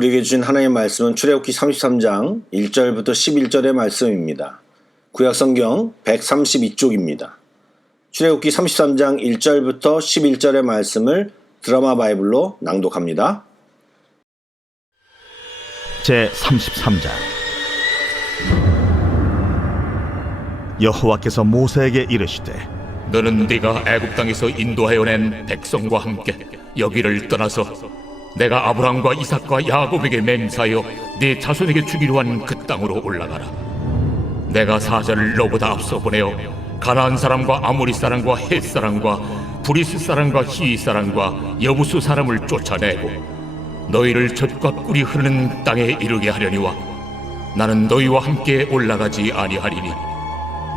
우리에게 주신 하나님의 말씀은 출애굽기 33장 1절부터 11절의 말씀입니다. 구약성경 132쪽입니다. 출애굽기 33장 1절부터 11절의 말씀을 드라마 바이블로 낭독합니다. 제33장. 여호와께서 모세에게 이르시되 너는 네가 애굽 땅에서 인도하여 낸 백성과 함께 여기를 떠나서 내가 아브라함과 이삭과 야곱에게 맹세하여 네 자손에게 주기로 한 그 땅으로 올라가라. 내가 사자를 너보다 앞서 보내어 가나안 사람과 아모리 사람과 헷 사람과 브리스 사람과 히위 사람과 여부수 사람을 쫓아내고 너희를 젖과 꿀이 흐르는 땅에 이르게 하려니와 나는 너희와 함께 올라가지 아니하리니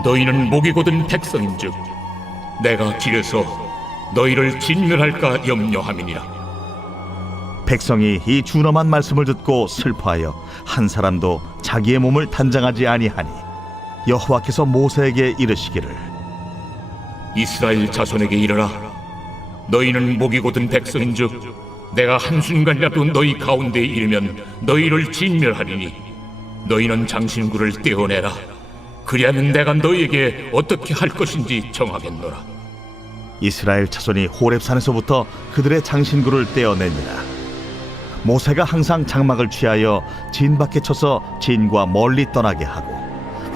너희는 목이 곧은 백성인즉 내가 길에서 너희를 진멸할까 염려함이니라. 백성이 이 준엄한 말씀을 듣고 슬퍼하여 한 사람도 자기의 몸을 단장하지 아니하니 여호와께서 모세에게 이르시기를 이스라엘 자손에게 이르라. 너희는 목이 곧은 백성인즉 내가 한순간이라도 너희 가운데에 이르면 너희를 진멸하리니 너희는 장신구를 떼어내라. 그리하면 내가 너희에게 어떻게 할 것인지 정하겠노라. 이스라엘 자손이 호렙산에서부터 그들의 장신구를 떼어냅니다. 모세가 항상 장막을 취하여 진 밖에 쳐서 진과 멀리 떠나게 하고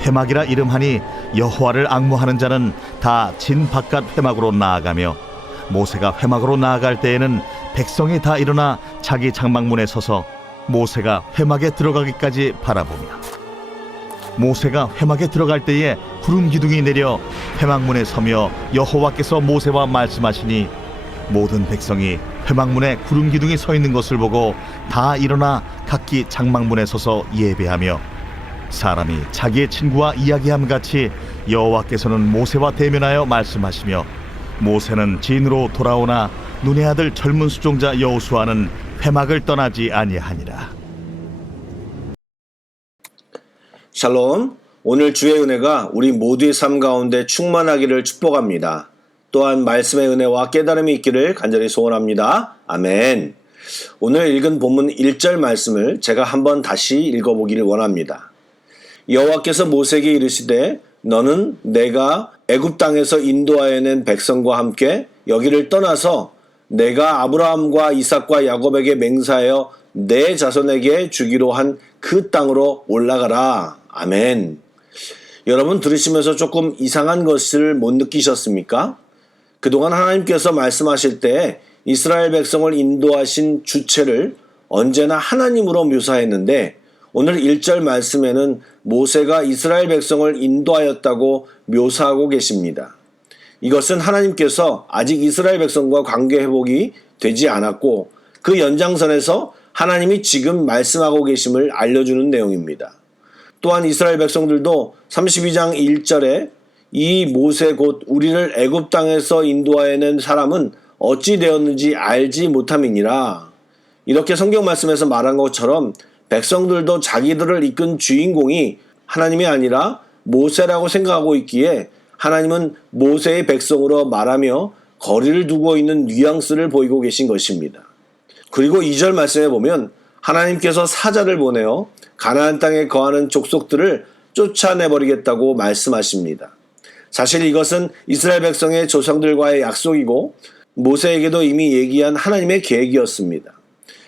회막이라 이름하니 여호와를 앙무하는 자는 다 진 바깥 회막으로 나아가며 모세가 회막으로 나아갈 때에는 백성이 다 일어나 자기 장막문에 서서 모세가 회막에 들어가기까지 바라보며 모세가 회막에 들어갈 때에 구름 기둥이 내려 회막문에 서며 여호와께서 모세와 말씀하시니 모든 백성이 회막문에 구름 기둥이 서 있는 것을 보고 다 일어나 각기 장막문에 서서 예배하며 사람이 자기의 친구와 이야기함 같이 여호와께서는 모세와 대면하여 말씀하시며 모세는 진으로 돌아오나 눈의 아들 젊은 수종자 여호수아는 회막을 떠나지 아니하니라. 샬롬, 오늘 주의 은혜가 우리 모두의 삶 가운데 충만하기를 축복합니다. 또한 말씀의 은혜와 깨달음이 있기를 간절히 소원합니다. 아멘. 오늘 읽은 본문 1절 말씀을 제가 한번 다시 읽어보기를 원합니다. 여호와께서 모세에게 이르시되 너는 내가 애굽 땅에서 인도하여 낸 백성과 함께 여기를 떠나서 내가 아브라함과 이삭과 야곱에게 맹세하여 내 자손에게 주기로 한 그 땅으로 올라가라. 아멘. 여러분 들으시면서 조금 이상한 것을 못 느끼셨습니까? 그동안 하나님께서 말씀하실 때 이스라엘 백성을 인도하신 주체를 언제나 하나님으로 묘사했는데 오늘 1절 말씀에는 모세가 이스라엘 백성을 인도하였다고 묘사하고 계십니다. 이것은 하나님께서 아직 이스라엘 백성과 관계 회복이 되지 않았고 그 연장선에서 하나님이 지금 말씀하고 계심을 알려주는 내용입니다. 또한 이스라엘 백성들도 32장 1절에 이 모세 곧 우리를 애굽 땅에서 인도하여 낸 사람은 어찌 되었는지 알지 못함이니라. 이렇게 성경 말씀에서 말한 것처럼 백성들도 자기들을 이끈 주인공이 하나님이 아니라 모세라고 생각하고 있기에 하나님은 모세의 백성으로 말하며 거리를 두고 있는 뉘앙스를 보이고 계신 것입니다. 그리고 2절 말씀에 보면 하나님께서 사자를 보내어 가나안 땅에 거하는 족속들을 쫓아내버리겠다고 말씀하십니다. 사실 이것은 이스라엘 백성의 조상들과의 약속이고 모세에게도 이미 얘기한 하나님의 계획이었습니다.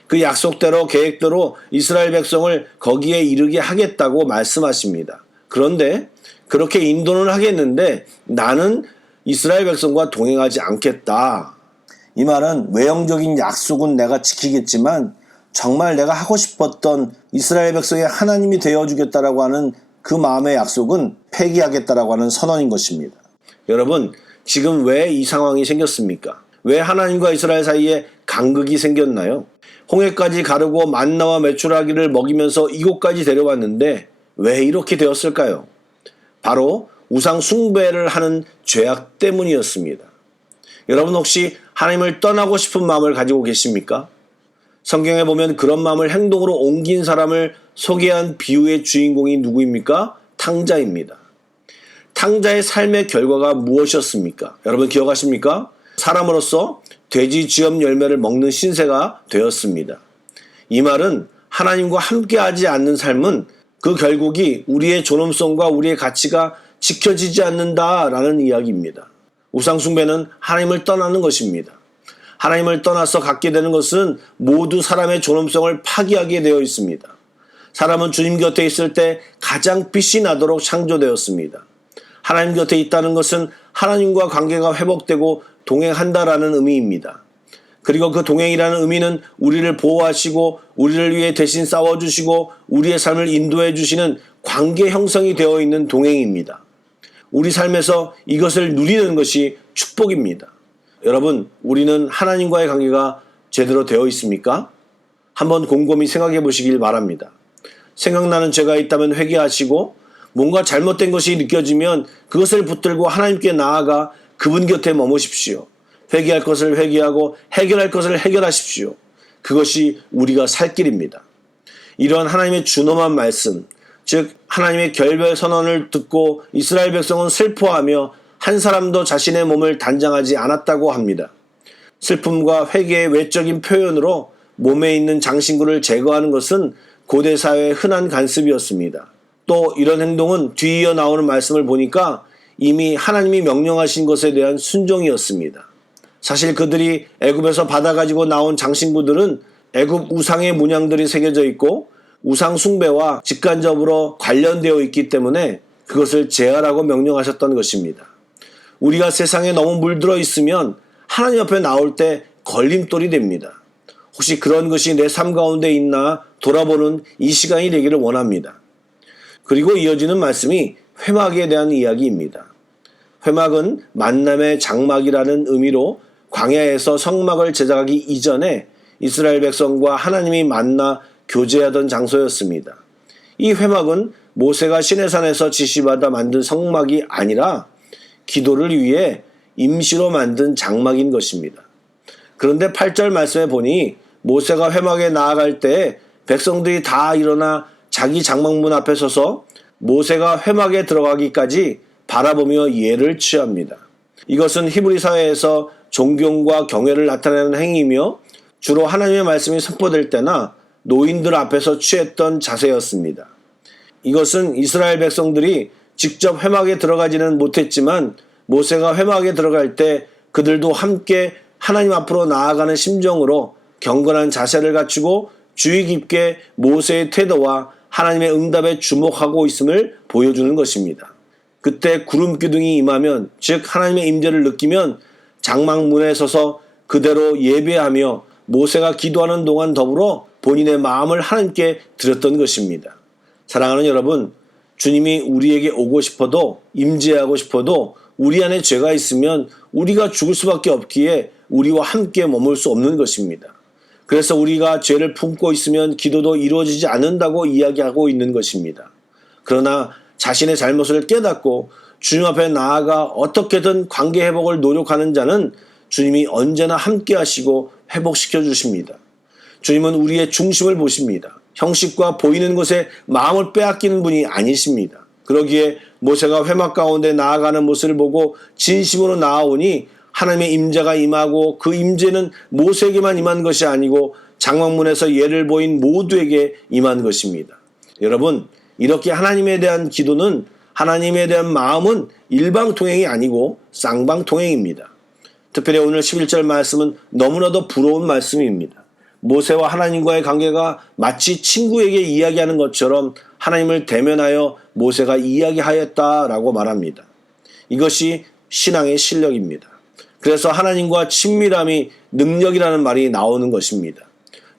그 약속대로 계획대로 이스라엘 백성을 거기에 이르게 하겠다고 말씀하십니다. 그런데 그렇게 인도는 하겠는데 나는 이스라엘 백성과 동행하지 않겠다. 이 말은 외형적인 약속은 내가 지키겠지만 정말 내가 하고 싶었던 이스라엘 백성의 하나님이 되어주겠다라고 하는 그 마음의 약속은 폐기하겠다라고 하는 선언인 것입니다. 여러분, 지금 왜 이 상황이 생겼습니까? 왜 하나님과 이스라엘 사이에 간극이 생겼나요? 홍해까지 가르고 만나와 메추라기를 먹이면서 이곳까지 데려왔는데 왜 이렇게 되었을까요? 바로 우상 숭배를 하는 죄악 때문이었습니다. 여러분 혹시 하나님을 떠나고 싶은 마음을 가지고 계십니까? 성경에 보면 그런 마음을 행동으로 옮긴 사람을 소개한 비유의 주인공이 누구입니까? 탕자입니다. 탕자의 삶의 결과가 무엇이었습니까? 여러분 기억하십니까? 사람으로서 돼지 쥐염 열매를 먹는 신세가 되었습니다. 이 말은 하나님과 함께하지 않는 삶은 그 결국이 우리의 존엄성과 우리의 가치가 지켜지지 않는다라는 이야기입니다. 우상숭배는 하나님을 떠나는 것입니다. 하나님을 떠나서 갖게 되는 것은 모두 사람의 존엄성을 파기하게 되어 있습니다. 사람은 주님 곁에 있을 때 가장 빛이 나도록 창조되었습니다. 하나님 곁에 있다는 것은 하나님과 관계가 회복되고 동행한다라는 의미입니다. 그리고 그 동행이라는 의미는 우리를 보호하시고 우리를 위해 대신 싸워주시고 우리의 삶을 인도해 주시는 관계 형성이 되어 있는 동행입니다. 우리 삶에서 이것을 누리는 것이 축복입니다. 여러분, 우리는 하나님과의 관계가 제대로 되어 있습니까? 한번 곰곰이 생각해 보시길 바랍니다. 생각나는 죄가 있다면 회개하시고 뭔가 잘못된 것이 느껴지면 그것을 붙들고 하나님께 나아가 그분 곁에 머무십시오. 회개할 것을 회개하고 해결할 것을 해결하십시오. 그것이 우리가 살 길입니다. 이런 하나님의 준엄한 말씀, 즉 하나님의 결별 선언을 듣고 이스라엘 백성은 슬퍼하며 한 사람도 자신의 몸을 단장하지 않았다고 합니다. 슬픔과 회개의 외적인 표현으로 몸에 있는 장신구를 제거하는 것은 고대 사회의 흔한 관습이었습니다. 또 이런 행동은 뒤이어 나오는 말씀을 보니까 이미 하나님이 명령하신 것에 대한 순종이었습니다. 사실 그들이 애굽에서 받아가지고 나온 장신구들은 애굽 우상의 문양들이 새겨져 있고 우상 숭배와 직간접으로 관련되어 있기 때문에 그것을 제하라고 명령하셨던 것입니다. 우리가 세상에 너무 물들어 있으면 하나님 앞에 나올 때 걸림돌이 됩니다. 혹시 그런 것이 내 삶 가운데 있나 돌아보는 이 시간이 되기를 원합니다. 그리고 이어지는 말씀이 회막에 대한 이야기입니다. 회막은 만남의 장막이라는 의미로 광야에서 성막을 제작하기 이전에 이스라엘 백성과 하나님이 만나 교제하던 장소였습니다. 이 회막은 모세가 시내산에서 지시받아 만든 성막이 아니라 기도를 위해 임시로 만든 장막인 것입니다. 그런데 8절 말씀에 보니 모세가 회막에 나아갈 때 백성들이 다 일어나 자기 장막문 앞에 서서 모세가 회막에 들어가기까지 바라보며 예를 취합니다. 이것은 히브리 사회에서 존경과 경외를 나타내는 행위이며 주로 하나님의 말씀이 선포될 때나 노인들 앞에서 취했던 자세였습니다. 이것은 이스라엘 백성들이 직접 회막에 들어가지는 못했지만 모세가 회막에 들어갈 때 그들도 함께 하나님 앞으로 나아가는 심정으로 경건한 자세를 갖추고 주의 깊게 모세의 태도와 하나님의 응답에 주목하고 있음을 보여주는 것입니다. 그때 구름 기둥이 임하면, 즉 하나님의 임재를 느끼면 장막문에 서서 그대로 예배하며 모세가 기도하는 동안 더불어 본인의 마음을 하나님께 드렸던 것입니다. 사랑하는 여러분, 주님이 우리에게 오고 싶어도 임재하고 싶어도 우리 안에 죄가 있으면 우리가 죽을 수밖에 없기에 우리와 함께 머물 수 없는 것입니다. 그래서 우리가 죄를 품고 있으면 기도도 이루어지지 않는다고 이야기하고 있는 것입니다. 그러나 자신의 잘못을 깨닫고 주님 앞에 나아가 어떻게든 관계 회복을 노력하는 자는 주님이 언제나 함께 하시고 회복시켜 주십니다. 주님은 우리의 중심을 보십니다. 형식과 보이는 것에 마음을 빼앗기는 분이 아니십니다. 그러기에 모세가 회막 가운데 나아가는 모습을 보고 진심으로 나아오니 하나님의 임재가 임하고 그 임재는 모세에게만 임한 것이 아니고 장막문에서 예를 보인 모두에게 임한 것입니다. 여러분, 이렇게 하나님에 대한 기도는, 하나님에 대한 마음은 일방통행이 아니고 쌍방통행입니다. 특별히 오늘 11절 말씀은 너무나도 부러운 말씀입니다. 모세와 하나님과의 관계가 마치 친구에게 이야기하는 것처럼 하나님을 대면하여 모세가 이야기하였다라고 말합니다. 이것이 신앙의 실력입니다. 그래서 하나님과 친밀함이 능력이라는 말이 나오는 것입니다.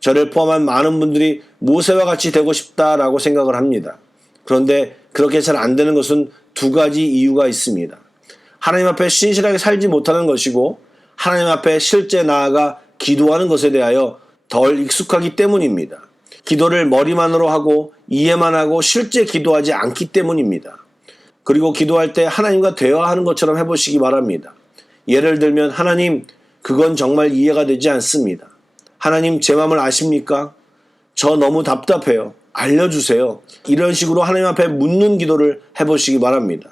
저를 포함한 많은 분들이 모세와 같이 되고 싶다라고 생각을 합니다. 그런데 그렇게 잘 안 되는 것은 두 가지 이유가 있습니다. 하나님 앞에 신실하게 살지 못하는 것이고 하나님 앞에 실제 나아가 기도하는 것에 대하여 덜 익숙하기 때문입니다. 기도를 머리만으로 하고 이해만 하고 실제 기도하지 않기 때문입니다. 그리고 기도할 때 하나님과 대화하는 것처럼 해보시기 바랍니다. 예를 들면, 하나님, 그건 정말 이해가 되지 않습니다. 하나님, 제 마음을 아십니까? 저 너무 답답해요. 알려주세요. 이런 식으로 하나님 앞에 묻는 기도를 해보시기 바랍니다.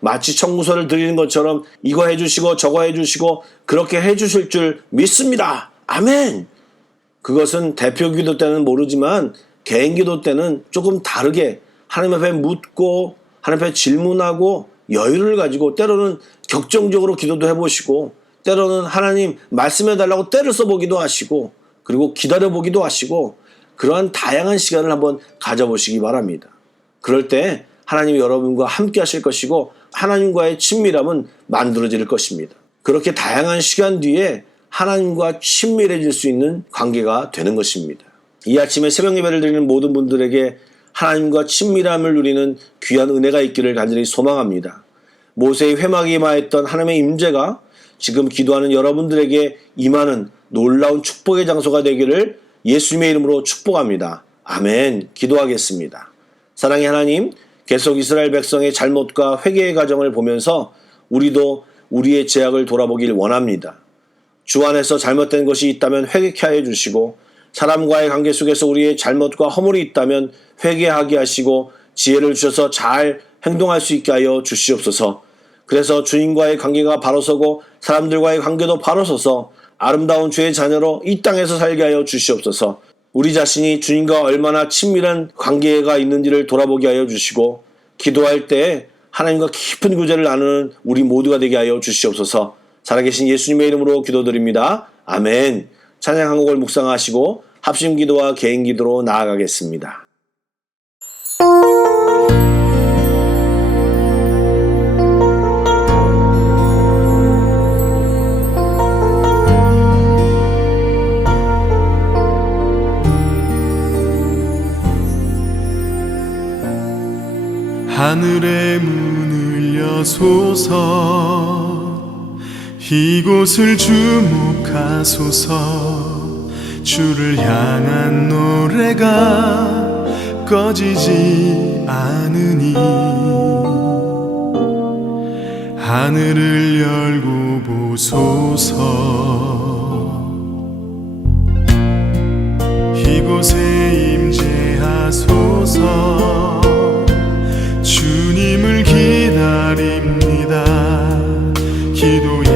마치 청구서를 드리는 것처럼 이거 해주시고 저거 해주시고 그렇게 해주실 줄 믿습니다. 아멘! 그것은 대표 기도 때는 모르지만 개인기도 때는 조금 다르게 하나님 앞에 묻고 하나님 앞에 질문하고 여유를 가지고 때로는 격정적으로 기도도 해보시고 때로는 하나님 말씀해달라고 때를 써보기도 하시고 그리고 기다려보기도 하시고 그러한 다양한 시간을 한번 가져보시기 바랍니다. 그럴 때 하나님이 여러분과 함께 하실 것이고 하나님과의 친밀함은 만들어질 것입니다. 그렇게 다양한 시간 뒤에 하나님과 친밀해질 수 있는 관계가 되는 것입니다. 이 아침에 새벽 예배를 드리는 모든 분들에게 하나님과 친밀함을 누리는 귀한 은혜가 있기를 간절히 소망합니다. 모세의 회막에 임하였던 하나님의 임재가 지금 기도하는 여러분들에게 임하는 놀라운 축복의 장소가 되기를 예수님의 이름으로 축복합니다. 아멘. 기도하겠습니다. 사랑의 하나님, 계속 이스라엘 백성의 잘못과 회개의 과정을 보면서 우리도 우리의 죄악을 돌아보길 원합니다. 주 안에서 잘못된 것이 있다면 회개케 하여 주시고 사람과의 관계 속에서 우리의 잘못과 허물이 있다면 회개하게 하시고 지혜를 주셔서 잘 행동할 수 있게 하여 주시옵소서. 그래서 주님과의 관계가 바로서고 사람들과의 관계도 바로서서 아름다운 주의 자녀로 이 땅에서 살게 하여 주시옵소서. 우리 자신이 주님과 얼마나 친밀한 관계가 있는지를 돌아보게 하여 주시고 기도할 때 하나님과 깊은 교제를 나누는 우리 모두가 되게 하여 주시옵소서. 살아계신 예수님의 이름으로 기도드립니다. 아멘. 찬양 한 곡을 묵상하시고 합심 기도와 개인 기도로 나아가겠습니다. 하늘의 문을 여소서 이곳을 주목하소서 주를 향한 노래가 꺼지지 않으니 하늘을 열고 보소서 이곳에 임재하소서 주님을 기다립니다. 기도의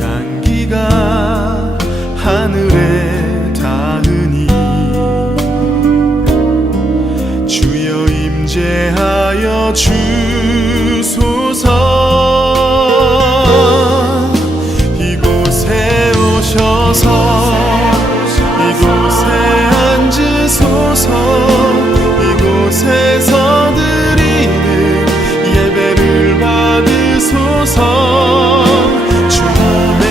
향기가 하늘에 닿으니 주여 임재하여 주소서. 이곳에 오셔서 이곳에 앉으소서. 이곳에서 예배를 받으소서. 주님의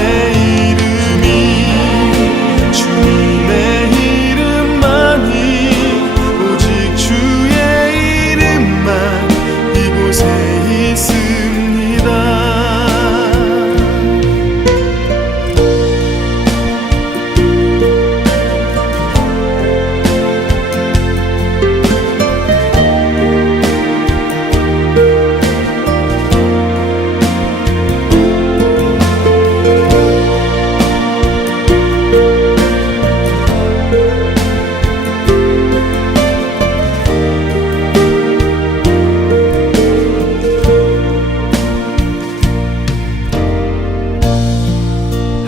이름이 주님의 이름만이 오직 주의 이름만 이곳에 있습니다.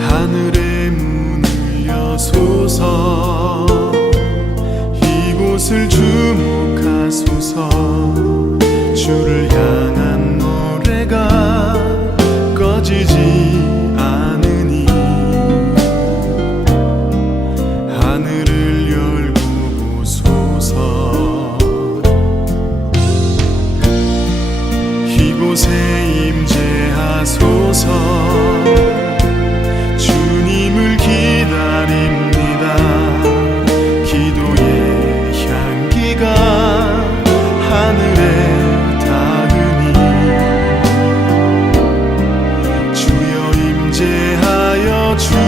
하늘의 문을 여소서 이곳을 주목하소서 주를 향한 노래가 꺼지지 않으니 하늘을 열고 보소서. 이곳에 임재하소서. 주님을 기다립니다. 기도의 향기가 하늘에 닿으니 주여 임재하여 주소서.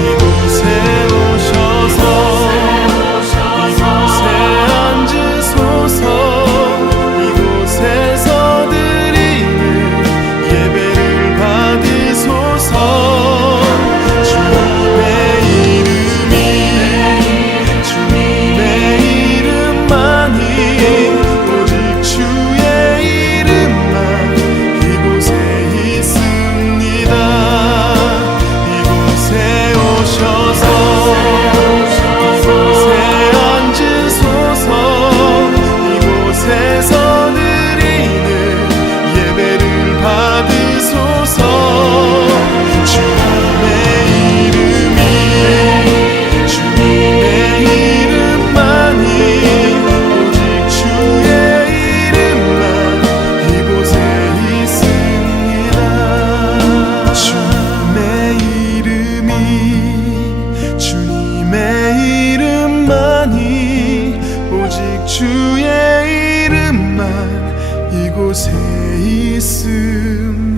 이곳에 오셔서 이곳에 앉으소서. 이곳에서 주의 이름만 이곳에 있음